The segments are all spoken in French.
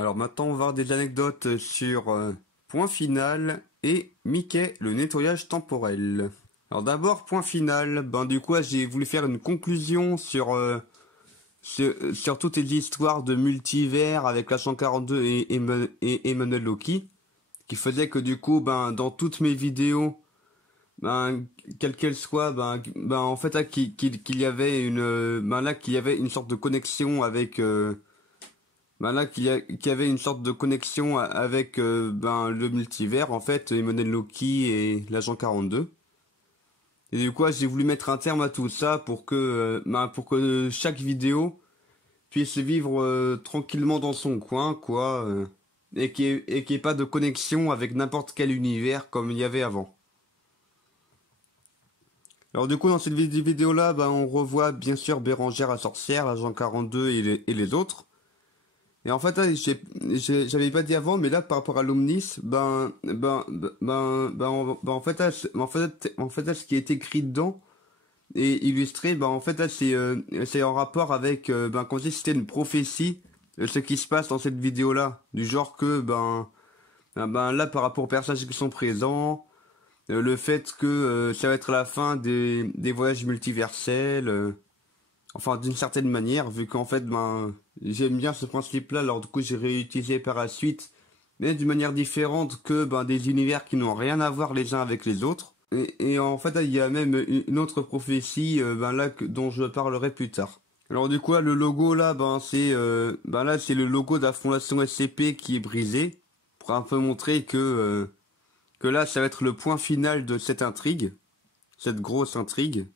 Alors maintenant, on va voir des anecdotes sur Point Final et Mickey, le nettoyage temporel. Alors d'abord, Point Final, du coup, j'ai voulu faire une conclusion sur toutes les histoires de multivers avec la 142 et Emmanuel Loki, qui faisait que du coup, dans toutes mes vidéos, quelle qu'elle soit, en fait, là, qu'il y avait qu'il y avait une sorte de connexion avec qu'il y avait une sorte de connexion avec le multivers, en fait, Emmanuel Loki et l'agent 42. Et du coup, j'ai voulu mettre un terme à tout ça pour que chaque vidéo puisse vivre tranquillement dans son coin, quoi, et qu'il n'y ait pas de connexion avec n'importe quel univers comme il y avait avant. Alors du coup, dans cette vidéo-là, on revoit bien sûr Bérangère la sorcière, l'agent 42 et les autres. Et en fait, là, j'avais pas dit avant, mais là, par rapport à l'Omnis, en fait, là, en fait, là, ce qui est écrit dedans et illustré, en fait, là, c'est en rapport avec, comme si c'était une prophétie, ce qui se passe dans cette vidéo-là, du genre que, là, par rapport aux personnages qui sont présents, le fait que ça va être la fin des voyages multiversels. Enfin, d'une certaine manière, vu qu'en fait, j'aime bien ce principe-là, alors du coup, j'ai réutilisé par la suite, mais d'une manière différente que des univers qui n'ont rien à voir les uns avec les autres. Et en fait, il y a même une autre prophétie, dont je parlerai plus tard. Alors du coup, là, le logo là, c'est le logo de la fondation SCP qui est brisé, pour un peu montrer que là, ça va être le point final de cette intrigue, cette grosse intrigue.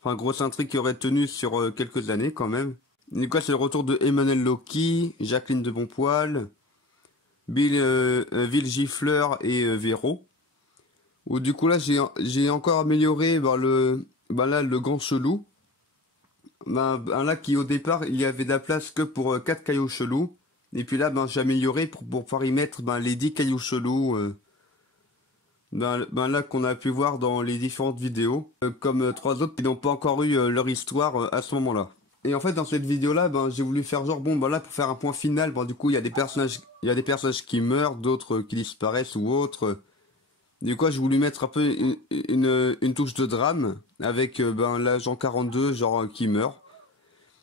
Enfin, grosse intrigue qui aurait tenu sur quelques années quand même. Du coup, c'est le retour de Emmanuel Loki, Jacqueline de Bonpoil, Bill Gifleur et Véro. Où du coup là, j'ai encore amélioré le grand chelou. Là qui au départ, il y avait de la place que pour 4 cailloux chelous. Et puis là, j'ai amélioré pour pouvoir y mettre les 10 cailloux chelous. Là qu'on a pu voir dans les différentes vidéos, comme 3 autres qui n'ont pas encore eu leur histoire à ce moment-là. Et en fait, dans cette vidéo-là, j'ai voulu faire genre là pour faire un point final, du coup il y a des personnages qui meurent, d'autres qui disparaissent ou autres. Du coup, j'ai voulu mettre un peu une touche de drame avec l'agent 42 genre qui meurt.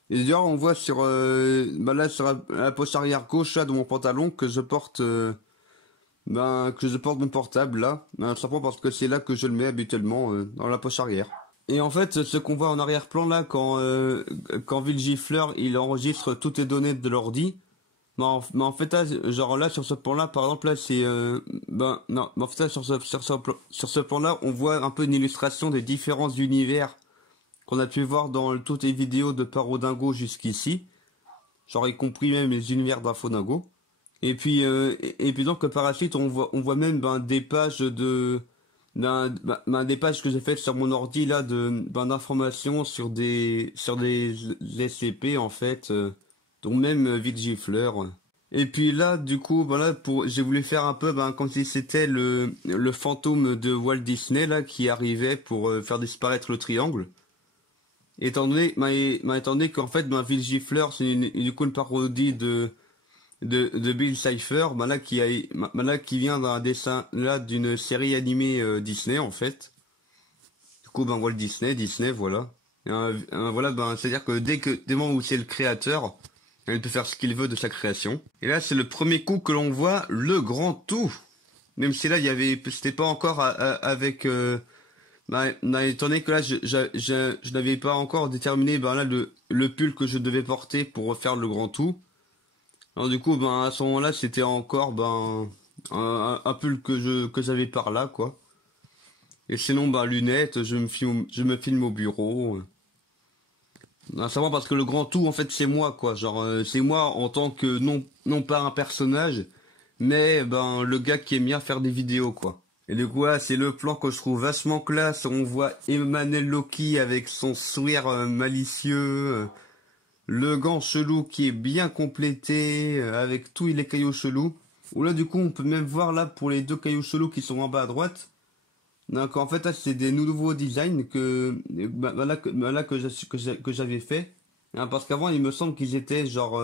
Et d'ailleurs, on voit sur là sur la poche arrière gauche là, de mon pantalon que je porte mon portable là, simplement parce que c'est là que je le mets habituellement dans la poche arrière. Et en fait, ce qu'on voit en arrière-plan là, quand Vilgifleur il enregistre toutes les données de l'ordi, en fait là, genre là sur ce plan-là, par exemple là, c'est non, en fait là, sur ce plan-là, on voit un peu une illustration des différents univers qu'on a pu voir dans toutes les vidéos de Parodingo jusqu'ici, genre y compris même les univers d'Infodingo. Et puis donc par la suite on voit même des pages des pages que j'ai faites sur mon ordi là d'informations sur des SCP en fait, dont même Vigifleur. Et puis là du coup j'ai voulu faire un peu comme si c'était le fantôme de Walt Disney là qui arrivait pour faire disparaître le triangle. Étant donné qu'en fait Vigifleur c'est du coup une parodie de Bill Cipher, qui vient d'un dessin là d'une série animée Disney en fait. Du coup Walt Disney voilà. Voilà, c'est-à-dire que dès le moment où c'est le créateur, il peut faire ce qu'il veut de sa création. Et là c'est le premier coup que l'on voit le grand tout. Même si là c'était pas encore avec étant donné que là je n'avais pas encore déterminé le pull que je devais porter pour faire le grand tout. Alors du coup, à ce moment-là, c'était encore un pull que j'avais par là, quoi. Et sinon, lunettes, je me filme au bureau. À savoir parce que le grand tout, en fait, c'est moi, quoi. Genre, c'est moi en tant que non pas un personnage, mais le gars qui aime bien faire des vidéos, quoi. Et du coup, là, c'est le plan que je trouve vachement classe. On voit Emmanuel Loki avec son sourire malicieux. Le gant chelou qui est bien complété avec tous les cailloux chelous. Ou là du coup on peut même voir là pour les 2 cailloux chelous qui sont en bas à droite. Donc en fait là c'est des nouveaux designs que que j'avais fait. Parce qu'avant il me semble qu'ils étaient genre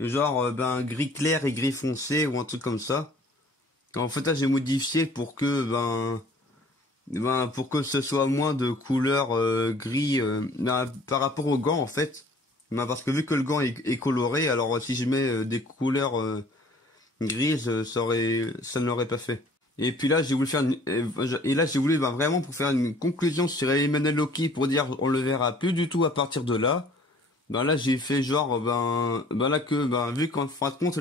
genre gris clair et gris foncé ou un truc comme ça. En fait là j'ai modifié pour que pour que ce soit moins de couleur gris par rapport au gant en fait. Parce que vu que le gant est coloré, alors si je mets des couleurs grises, ça ne l'aurait pas fait. Et puis là j'ai voulu faire et là j'ai voulu vraiment pour faire une conclusion sur Emmanuel Loki pour dire on le verra plus du tout à partir de là. Là j'ai fait genre là que vu qu'en fin de compte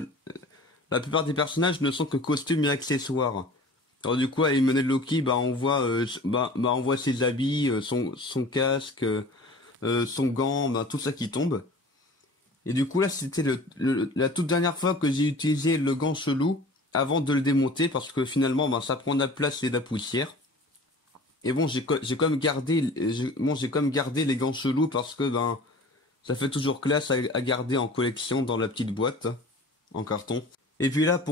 la plupart des personnages ne sont que costumes et accessoires. Alors du coup, à Emmanuel Loki, on voit ses habits, son casque, son gant, tout ça qui tombe. Et du coup là, c'était la toute dernière fois que j'ai utilisé le gant chelou avant de le démonter parce que finalement, ça prend de la place et de la poussière. Et bon, j'ai quand même gardé, j'ai quand même gardé les gants chelous parce que ça fait toujours classe à garder en collection dans la petite boîte en carton. Et puis là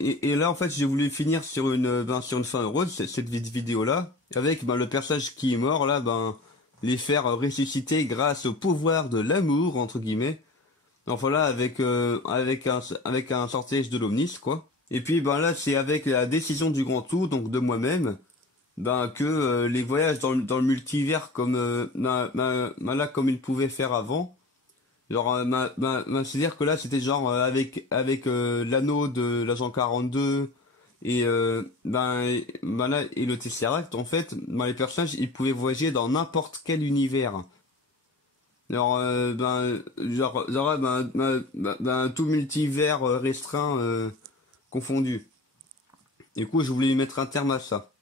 et là en fait j'ai voulu finir sur sur une fin heureuse cette vidéo là avec le personnage qui est mort là les faire ressusciter grâce au pouvoir de l'amour entre guillemets. Enfin là avec un sortilège de l'Omnis quoi. Et puis là c'est avec la décision du grand tout donc de moi-même que les voyages dans le multivers comme là comme ils pouvaient faire avant. Genre, c'est-à-dire que là, c'était genre avec l'anneau de l'agent 42 et là et le Tesseract, en fait, les personnages ils pouvaient voyager dans n'importe quel univers. Genre, tout multivers restreint confondu. Du coup, je voulais y mettre un terme à ça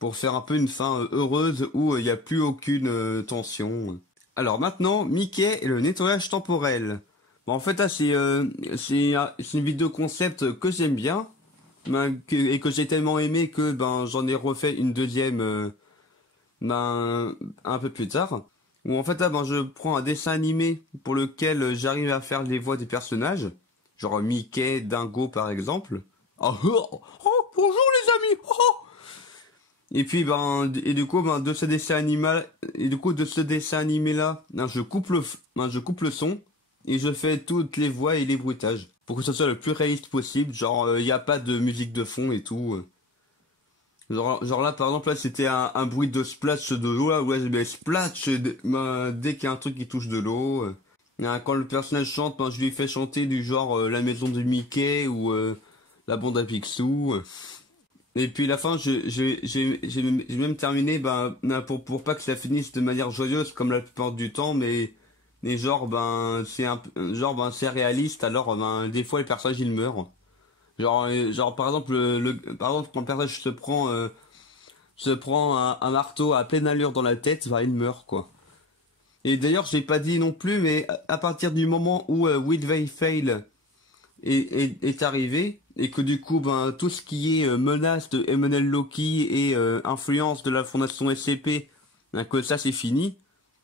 pour faire un peu une fin heureuse où il n'y a plus aucune tension. Alors maintenant, Mickey et le nettoyage temporel. En fait là c'est une vidéo concept que j'aime bien et que j'ai tellement aimé que j'en ai refait une deuxième un peu plus tard. Où en fait là je prends un dessin animé pour lequel j'arrive à faire les voix des personnages, genre Mickey, Dingo par exemple. Oh, bonjour les amis. Oh. Et puis et du coup de ce dessin animal et du coup de ce dessin animé là, je coupe je coupe le son et je fais toutes les voix et les bruitages pour que ce soit le plus réaliste possible, genre il n'y a pas de musique de fond et tout. Genre là par exemple là c'était un bruit de splash de l'eau là, ouais je mets splash dès qu'il y a un truc qui touche de l'eau. Quand le personnage chante, je lui fais chanter du genre la maison de Mickey ou la bande à Picsou. Et puis la fin, j'ai même terminé pour pas que ça finisse de manière joyeuse comme la plupart du temps, mais genre c'est réaliste. Alors des fois les personnages ils meurent. Genre par exemple par exemple quand le personnage se prend un marteau à pleine allure dans la tête, il meurt quoi. Et d'ailleurs j'ai pas dit non plus, mais à partir du moment où Will They Fail est arrivé et que du coup tout ce qui est menace de Emmanuel Loki et influence de la fondation SCP, que ça c'est fini.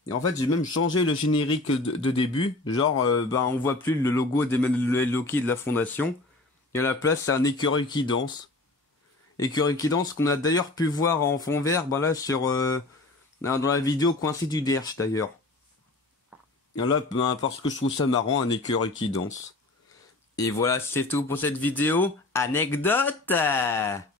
Et en fait j'ai même changé le générique de début, genre on voit plus le logo d'Emmanuel Loki et de la fondation et à la place c'est un écureuil qui danse. Écureuil qui danse qu'on a d'ailleurs pu voir en fond vert là sur dans la vidéo coincée du Derche d'ailleurs. Et là parce que je trouve ça marrant un écureuil qui danse. Et voilà, c'est tout pour cette vidéo. Anecdote!